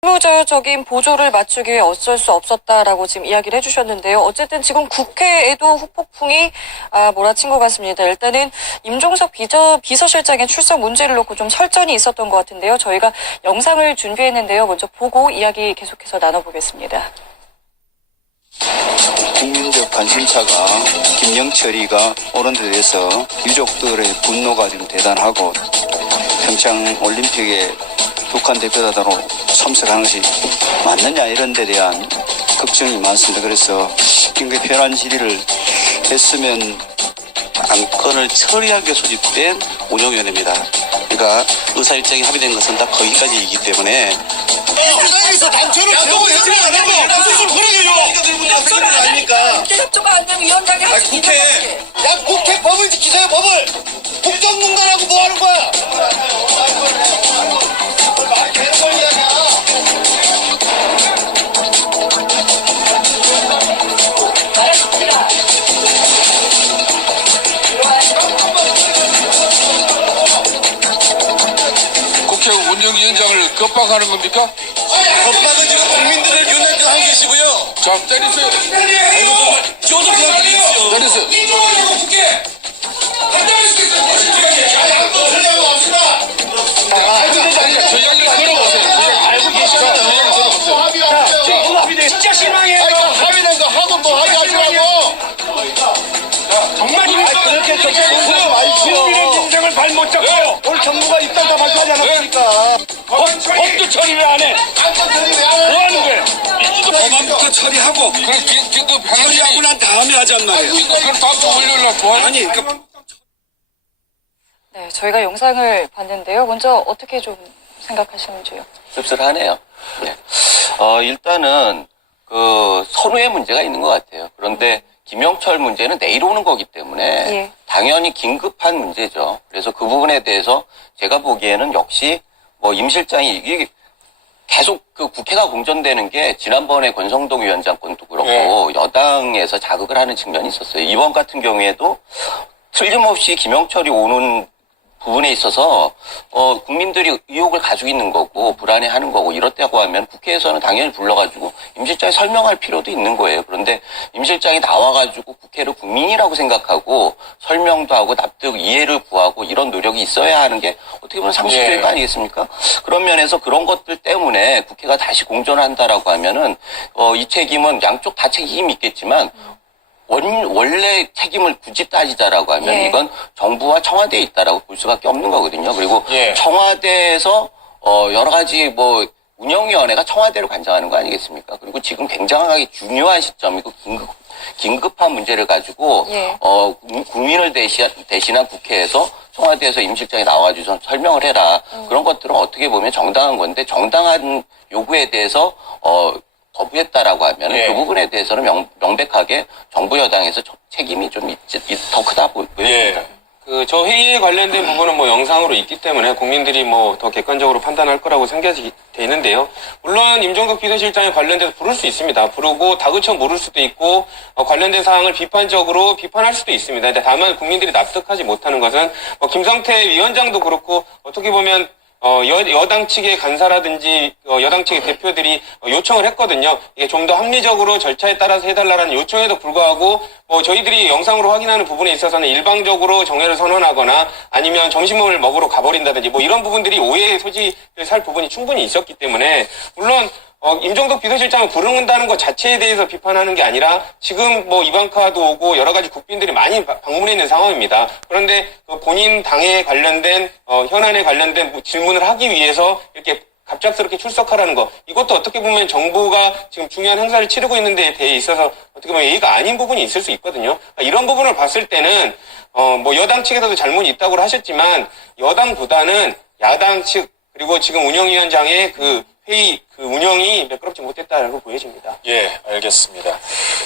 실무적인 보조를 맞추기 위해 어쩔 수 없었다라고 지금 이야기를 해주셨는데요. 어쨌든 지금 국회에도 후폭풍이 몰아친 것 같습니다. 일단은 임종석 비서실장의 출석 문제를 놓고 좀 설전이 있었던 것 같은데요. 저희가 영상을 준비했는데요. 먼저 보고 이야기 계속해서 나눠보겠습니다. 국민적 관심사가 김영철이가 오른 데 대해서 유족들의 분노가 좀 대단하고 평창올림픽에 북한 대표단으로 참석하는 것이 맞느냐 이런 데 대한 걱정이 많습니다. 그래서 굉장히 편한 질의를 했으면 안건을 처리하기 위해 소집된 운영위원회입니다. 그러니까 의사일정이 합의된 것은 다 거기까지이기 때문에 당에서 단체로 세우고 협의를 안 하고 무슨 소리 그러게요? 아닙니까? 국회 협조가 안 되면 위원장이 할 수 있는 거지. 야 국회 법을 지키세요 법을. 국정농단하고 뭐 하는 거야? 국회 운영위원장을 겁박하는 겁니까? 법학은 지금 국민들을 위원장님 하고 계시고요. 자, 때리세요. 저도 그냥 드리십시오. 때리세요. 이종호하고 국회 한다는 수도 있어요. 양도 설명하고 합시다. 저 이야기를 들어보세요. 알고 계시잖아요. 진짜 실망해요. 합의된 거 하고 뭐 하게 하시라고. 정말 그렇게 국민의 인생을 발못 잡고 오늘 정부가 입당 다 발표하지 않았습니까? 법도 처리를 안 해. 뭐 하는 거예요? 법안부터 처리하고 그럼 긴급 처리하고 난 다음에 하잔 말이에요. 그럼 다음 주 월요일 날 좋아요? 아니 네, 저희가 영상을 봤는데요. 먼저 어떻게 좀 생각하시는지요? 씁쓸하네요. 네. 일단은 그 선후의 문제가 있는 것 같아요. 그런데 김영철 문제는 내일 오는 거기 때문에 예. 당연히 긴급한 문제죠. 그래서 그 부분에 대해서 제가 보기에는 역시 뭐 임 실장이 이게 계속 그 국회가 공전되는 게 지난번에 권성동 위원장 건도 그렇고 여당에서 자극을 하는 측면이 있었어요. 이번 같은 경우에도 틀림없이 김영철이 오는 부분에 있어서 국민들이 의혹을 가지고 있는 거고 불안해하는 거고 이렇다고 하면 국회에서는 당연히 불러가지고 임 실장이 설명할 필요도 있는 거예요. 그런데 임 실장이 나와가지고 국회를 국민이라고 생각하고 설명도 하고 납득 이해를 구하고 이런 노력이 있어야 하는 게 어떻게 보면 상식적인 거 아니겠습니까? 그런 면에서 그런 것들 때문에 국회가 다시 공전한다라고 하면은 이 책임은 양쪽 다 책임이 있겠지만 원래 책임을 굳이 따지자라고 하면 예. 이건 정부와 청와대에 있다라고 볼 수밖에 없는 거거든요. 그리고 예. 청와대에서 여러 가지 뭐 운영위원회가 청와대를 관장하는 거 아니겠습니까? 그리고 지금 굉장하게 중요한 시점이고 긴급한 문제를 가지고 예. 국민을 대신한 국회에서 청와대에서 임 실장이 나와주셔서 설명을 해라. 그런 것들은 어떻게 보면 정당한 건데 정당한 요구에 대해서 거부했다라고 하면 예. 그 부분에 대해서는 명백하게 정부 여당에서 책임이 좀 더 크다 보입니다. 예. 저 회의에 관련된 부분은 뭐 영상으로 있기 때문에 국민들이 뭐 더 객관적으로 판단할 거라고 생각이 되는데요. 물론 임종석 비서실장에 관련돼서 부를 수 있습니다. 부르고 다그쳐 물을 수도 있고 관련된 사항을 비판적으로 비판할 수도 있습니다. 근데 다만 국민들이 납득하지 못하는 것은 김성태 위원장도 그렇고 어떻게 보면 여당 측의 간사라든지 여당 측의 대표들이 요청을 했거든요. 이게 좀 더 합리적으로 절차에 따라서 해달라는 요청에도 불구하고 저희들이 영상으로 확인하는 부분에 있어서는 일방적으로 정회를 선언하거나 아니면 점심을 먹으러 가버린다든지 뭐 이런 부분들이 오해의 소지를 살 부분이 충분히 있었기 때문에 물론 임종석 비서실장을 부른다는 것 자체에 대해서 비판하는 게 아니라 지금 뭐 이방카도 오고 여러 가지 국빈들이 많이 방문해 있는 상황입니다. 그런데 본인 당에 관련된 현안에 관련된 질문을 하기 위해서 이렇게 갑작스럽게 출석하라는 거 이것도 어떻게 보면 정부가 지금 중요한 행사를 치르고 있는 데 대해 있어서 어떻게 보면 예의가 아닌 부분이 있을 수 있거든요. 그러니까 이런 부분을 봤을 때는 뭐 여당 측에서도 잘못이 있다고 하셨지만 여당보다는 야당 측 그리고 지금 운영위원장의 그 회의 그 운영이 매끄럽지 못했다고 보여집니다. 예, 알겠습니다.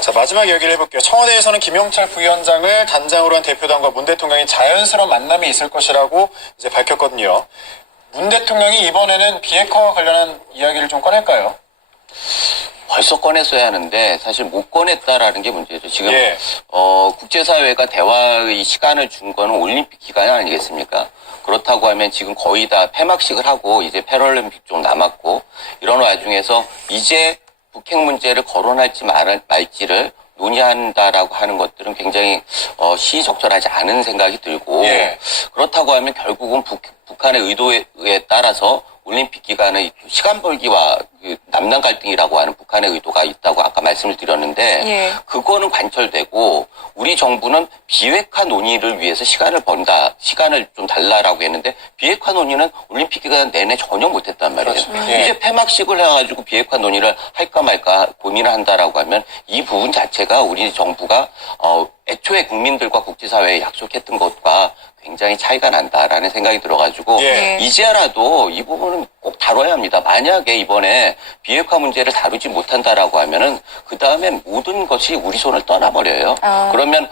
자, 마지막 이야기를 해볼게요. 청와대에서는 김영철 부위원장을 단장으로 한 대표단과 문 대통령이 자연스러운 만남이 있을 것이라고 이제 밝혔거든요. 문 대통령이 이번에는 비핵화와 관련한 이야기를 좀 꺼낼까요? 벌써 꺼냈어야 하는데 사실 못 꺼냈다라는 게 문제죠. 지금 예. 국제사회가 대화의 시간을 준 거는 올림픽 기간 아니겠습니까? 그렇다고 하면 지금 거의 다 폐막식을 하고 이제 패럴림픽 좀 남았고 이런 와중에서 이제 북핵 문제를 거론할지 말지를 논의한다라고 하는 것들은 굉장히 시의적절하지 않은 생각이 들고 예. 그렇다고 하면 결국은 북한의 의도에 따라서 올림픽 기간의 시간 벌기와 그 남남 갈등이라고 하는 북한의 의도가 있다고 아까 말씀을 드렸는데 예. 그거는 관철되고 우리 정부는 비핵화 논의를 위해서 시간을 좀 달라라고 했는데 비핵화 논의는 올림픽 기간 내내 전혀 못했단 말이에요. 그렇죠. 예. 이제 폐막식을 해가지고 비핵화 논의를 할까 말까 고민을 한다라고 하면 이 부분 자체가 우리 정부가 애초에 국민들과 국제사회에 약속했던 것과 굉장히 차이가 난다라는 생각이 들어가지고 예. 이제라도 이 부분은 꼭 다뤄야 합니다. 만약에 이번에 비핵화 문제를 다루지 못한다라고 하면은 그 다음에 모든 것이 우리 손을 떠나버려요. 그러면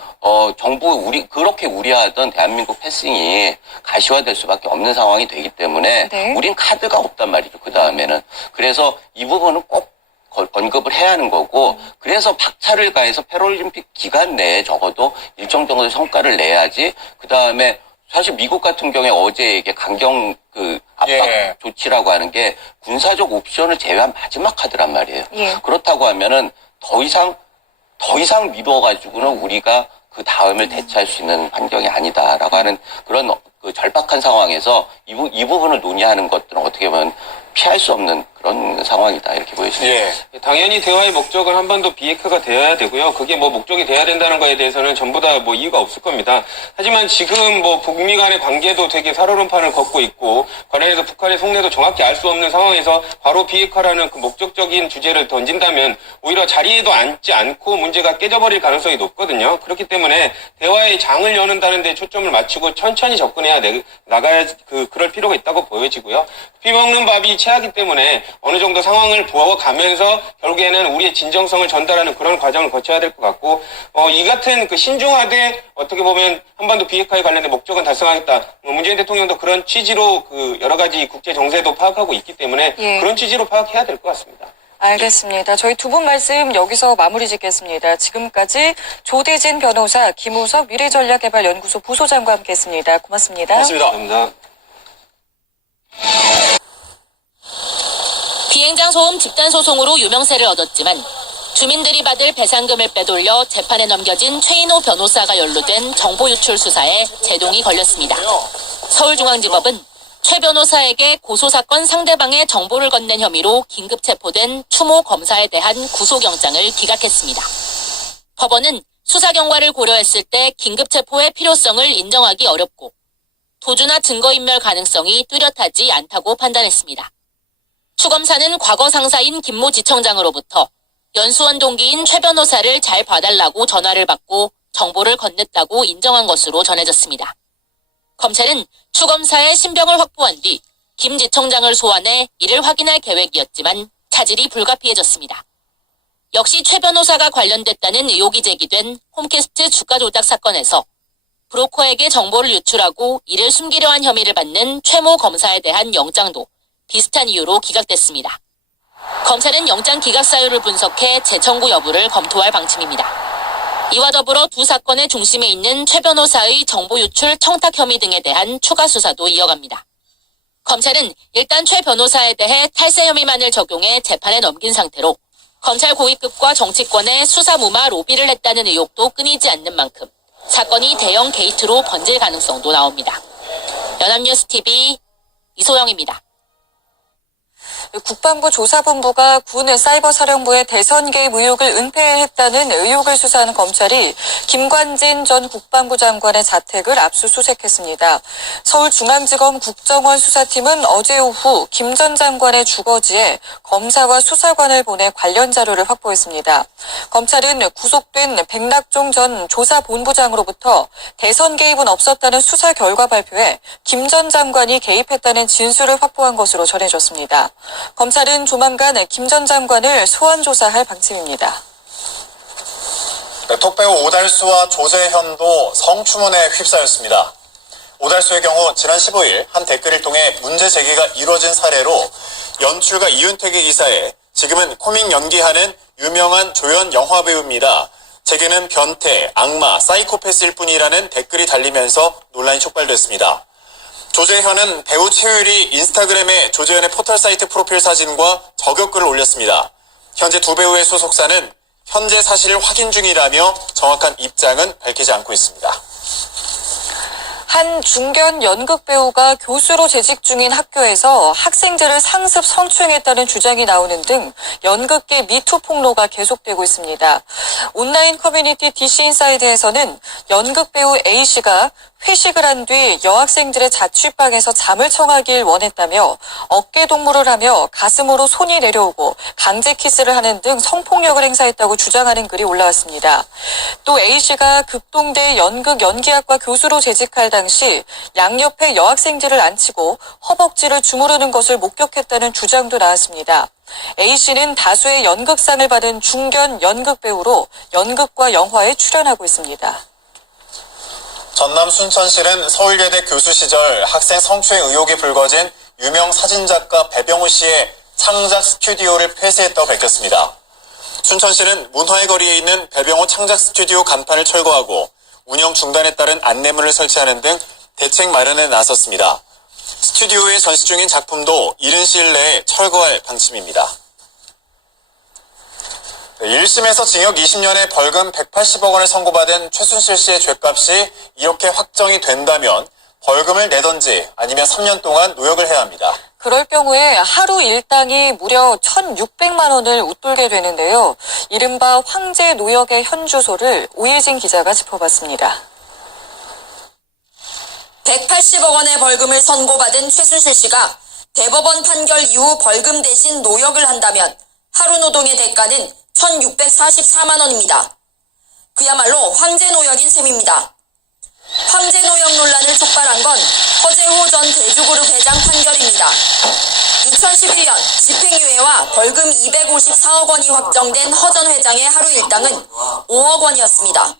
정부 그렇게 우려하던 대한민국 패싱이 가시화될 수밖에 없는 상황이 되기 때문에 네. 우린 카드가 없단 말이죠. 그 다음에는 그래서 이 부분은 꼭 언급을 해야 하는 거고 그래서 박차를 가해서 패럴림픽 기간 내에 적어도 일정 정도의 성과를 내야지 그 다음에 사실 미국 같은 경우에 어제 이게 강경 압박 예. 조치라고 하는 게 군사적 옵션을 제외한 마지막 카드란 말이에요. 예. 그렇다고 하면은 더 이상 미뤄가지고는 우리가 그 다음을 대처할 수 있는 환경이 아니다라고 하는 그런 그 절박한 상황에서 이 부분을 논의하는 것들은 어떻게 보면 피할 수 없는 그런 상황이다 이렇게 보여집니다. 예. 당연히 대화의 목적은 한반도 비핵화가 되어야 되고요. 그게 뭐 목적이 돼야 된다는 거에 대해서는 전부 다 뭐 이유가 없을 겁니다. 하지만 지금 뭐 북미 간의 관계도 되게 살얼음판을 걷고 있고 관련해서 북한의 속내도 정확히 알 수 없는 상황에서 바로 비핵화라는 그 목적적인 주제를 던진다면 오히려 자리에도 앉지 않고 문제가 깨져버릴 가능성이 높거든요. 그렇기 때문에 대화의 장을 여는다는 데 초점을 맞추고 천천히 접근해야 나가야 그럴 필요가 있다고 보여지고요. 피먹는 밥이 체하기 때문에 어느 정도 상황을 보아가면서 결국에는 우리의 진정성을 전달하는 그런 과정을 거쳐야 될 것 같고 이 같은 그 신중하되 어떻게 보면 한반도 비핵화에 관련된 목적은 달성하겠다. 문재인 대통령도 그런 취지로 그 여러 가지 국제 정세도 파악하고 있기 때문에 예. 그런 취지로 파악해야 될 것 같습니다. 알겠습니다. 저희 두 분 말씀 여기서 마무리 짓겠습니다. 지금까지 조대진 변호사, 김우석 미래전략개발연구소 부소장과 함께했습니다. 고맙습니다. 고맙습니다. 감사합니다. 비행장 소음 집단 소송으로 유명세를 얻었지만 주민들이 받을 배상금을 빼돌려 재판에 넘겨진 최인호 변호사가 연루된 정보 유출 수사에 제동이 걸렸습니다. 서울중앙지법은 최 변호사에게 고소사건 상대방의 정보를 건넨 혐의로 긴급 체포된 추모 검사에 대한 구속영장을 기각했습니다. 법원은 수사 경과를 고려했을 때 긴급 체포의 필요성을 인정하기 어렵고 도주나 증거인멸 가능성이 뚜렷하지 않다고 판단했습니다. 추검사는 과거 상사인 김모 지청장으로부터 연수원 동기인 최 변호사를 잘 봐달라고 전화를 받고 정보를 건넸다고 인정한 것으로 전해졌습니다. 검찰은 추검사의 신병을 확보한 뒤 김 지청장을 소환해 이를 확인할 계획이었지만 차질이 불가피해졌습니다. 역시 최 변호사가 관련됐다는 의혹이 제기된 홈캐스트 주가 조작 사건에서 브로커에게 정보를 유출하고 이를 숨기려 한 혐의를 받는 최모 검사에 대한 영장도 비슷한 이유로 기각됐습니다. 검찰은 영장 기각 사유를 분석해 재청구 여부를 검토할 방침입니다. 이와 더불어 두 사건의 중심에 있는 최 변호사의 정보 유출 청탁 혐의 등에 대한 추가 수사도 이어갑니다. 검찰은 일단 최 변호사에 대해 탈세 혐의만을 적용해 재판에 넘긴 상태로 검찰 고위급과 정치권에 수사 무마 로비를 했다는 의혹도 끊이지 않는 만큼 사건이 대형 게이트로 번질 가능성도 나옵니다. 연합뉴스TV 이소영입니다. 국방부 조사본부가 군 사이버사령부의 대선 개입 의혹을 은폐했다는 의혹을 수사하는 검찰이 김관진 전 국방부 장관의 자택을 압수수색했습니다. 서울중앙지검 국정원 수사팀은 어제 오후 김 전 장관의 주거지에 검사와 수사관을 보내 관련 자료를 확보했습니다. 검찰은 구속된 백낙종 전 조사본부장으로부터 대선 개입은 없었다는 수사 결과 발표에 김 전 장관이 개입했다는 진술을 확보한 것으로 전해졌습니다. 검찰은 조만간 김 전 장관을 소환 조사할 방침입니다. 네, 톡배우 오달수와 조재현도 성추문에 휩싸였습니다. 오달수의 경우 지난 15일 한 댓글을 통해 문제 제기가 이루어진 사례로 연출가 이윤택의 기사에 지금은 코믹 연기하는 유명한 조연 영화 배우입니다. 제게는 변태, 악마, 사이코패스일 뿐이라는 댓글이 달리면서 논란이 촉발됐습니다. 조재현은 배우 최유리 인스타그램에 조재현의 포털사이트 프로필 사진과 저격글을 올렸습니다. 현재 두 배우의 소속사는 현재 사실을 확인 중이라며 정확한 입장은 밝히지 않고 있습니다. 한 중견 연극 배우가 교수로 재직 중인 학교에서 학생들을 상습 성추행했다는 주장이 나오는 등 연극계 미투 폭로가 계속되고 있습니다. 온라인 커뮤니티 DC인사이드에서는 연극 배우 A씨가 회식을 한 뒤 여학생들의 자취방에서 잠을 청하길 원했다며 어깨 동무를 하며 가슴으로 손이 내려오고 강제 키스를 하는 등 성폭력을 행사했다고 주장하는 글이 올라왔습니다. 또 A씨가 극동대 연극 연기학과 교수로 재직할 당시 양옆에 여학생들을 앉히고 허벅지를 주무르는 것을 목격했다는 주장도 나왔습니다. A씨는 다수의 연극상을 받은 중견 연극 배우로 연극과 영화에 출연하고 있습니다. 전남 순천시는 서울예대 교수 시절 학생 성추행 의혹이 불거진 유명 사진작가 배병우 씨의 창작 스튜디오를 폐쇄했다고 밝혔습니다. 순천시는 문화의 거리에 있는 배병우 창작 스튜디오 간판을 철거하고 운영 중단에 따른 안내문을 설치하는 등 대책 마련에 나섰습니다. 스튜디오에 전시 중인 작품도 이른 시일 내에 철거할 방침입니다. 1심에서 징역 20년에 벌금 180억 원을 선고받은 최순실 씨의 죄값이 이렇게 확정이 된다면 벌금을 내던지 아니면 3년 동안 노역을 해야 합니다. 그럴 경우에 하루 일당이 무려 1,600만 원을 웃돌게 되는데요. 이른바 황제 노역의 현주소를 오예진 기자가 짚어봤습니다. 180억 원의 벌금을 선고받은 최순실 씨가 대법원 판결 이후 벌금 대신 노역을 한다면 하루 노동의 대가는 1,644만 원입니다. 그야말로 황제 노역인 셈입니다. 황제 노역 논란을 촉발한 건 허재호 전 대주그룹 회장 판결입니다. 2011년 집행유예와 벌금 254억 원이 확정된 허 전 회장의 하루 일당은 5억 원이었습니다.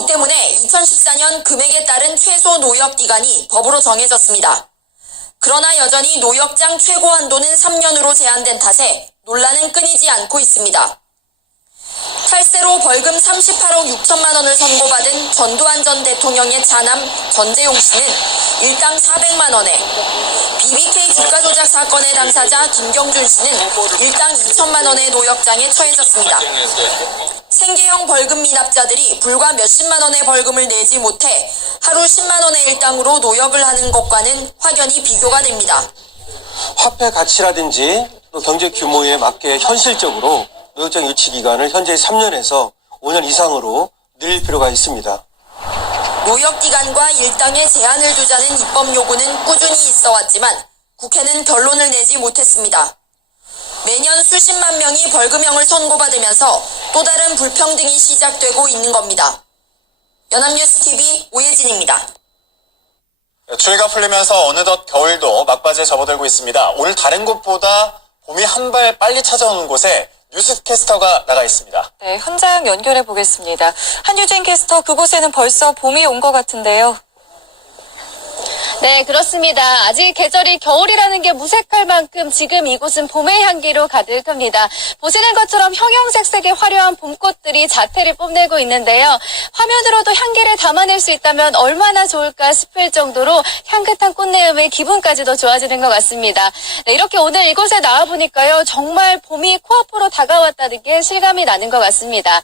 이 때문에 2014년 금액에 따른 최소 노역 기간이 법으로 정해졌습니다. 그러나 여전히 노역장 최고 한도는 3년으로 제한된 탓에 논란은 끊이지 않고 있습니다. 탈세로 벌금 38억 6천만 원을 선고받은 전두환 전 대통령의 차남 전재용 씨는 일당 400만 원에, BBK 주가 조작 사건의 당사자 김경준 씨는 일당 2천만 원의 노역장에 처해졌습니다. 생계형 벌금 미납자들이 불과 몇십만 원의 벌금을 내지 못해 하루 10만 원의 일당으로 노역을 하는 것과는 확연히 비교가 됩니다. 화폐 가치라든지 또 경제 규모에 맞게 현실적으로 노역장 유치 기간을 현재 3년에서 5년 이상으로 늘릴 필요가 있습니다. 노역 기간과 일당의 제한을 두자는 입법 요구는 꾸준히 있어 왔지만 국회는 결론을 내지 못했습니다. 매년 수십만 명이 벌금형을 선고받으면서 또 다른 불평등이 시작되고 있는 겁니다. 연합뉴스TV 오예진입니다. 추위가 풀리면서 어느덧 겨울도 막바지에 접어들고 있습니다. 오늘 다른 곳보다 봄이 한 발 빨리 찾아오는 곳에 뉴스캐스터가 나가 있습니다. 네, 현장 연결해 보겠습니다. 한유진 캐스터, 그곳에는 벌써 봄이 온 것 같은데요. 네, 그렇습니다. 아직 계절이 겨울이라는 게 무색할 만큼 지금 이곳은 봄의 향기로 가득합니다. 보시는 것처럼 형형색색의 화려한 봄꽃들이 자태를 뽐내고 있는데요. 화면으로도 향기를 담아낼 수 있다면 얼마나 좋을까 싶을 정도로 향긋한 꽃내음의 기분까지도 좋아지는 것 같습니다. 네, 이렇게 오늘 이곳에 나와보니까요. 정말 봄이 코앞으로 다가왔다는 게 실감이 나는 것 같습니다.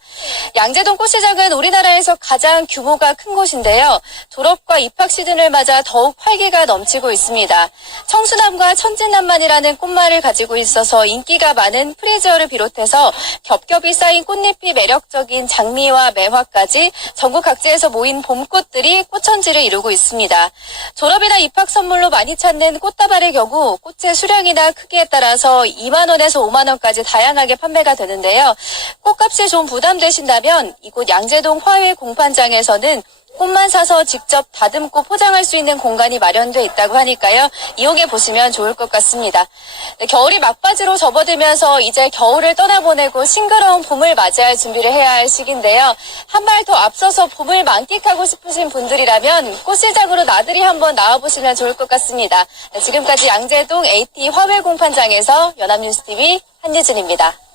양재동 꽃시장은 우리나라에서 가장 규모가 큰 곳인데요. 졸업과 입학 시즌을 맞아 더욱 활기가 넘치고 있습니다. 청수남과 천진난만이라는 꽃말을 가지고 있어서 인기가 많은 프리지어를 비롯해서 겹겹이 쌓인 꽃잎이 매력적인 장미와 매화까지 전국 각지에서 모인 봄꽃들이 꽃천지를 이루고 있습니다. 졸업이나 입학 선물로 많이 찾는 꽃다발의 경우 꽃의 수량이나 크기에 따라서 2만 원에서 5만 원까지 다양하게 판매가 되는데요. 꽃값이 좀 부담되신다면 이곳 양재동 화훼 공판장에서는 꽃만 사서 직접 다듬고 포장할 수 있는 공간이 마련돼 있다고 하니까요. 이용해 보시면 좋을 것 같습니다. 네, 겨울이 막바지로 접어들면서 이제 겨울을 떠나보내고 싱그러운 봄을 맞이할 준비를 해야 할 시기인데요. 한 발 더 앞서서 봄을 만끽하고 싶으신 분들이라면 꽃시장으로 나들이 한번 나와보시면 좋을 것 같습니다. 네, 지금까지 양재동 AT 화훼공판장에서 연합뉴스TV 한예진입니다.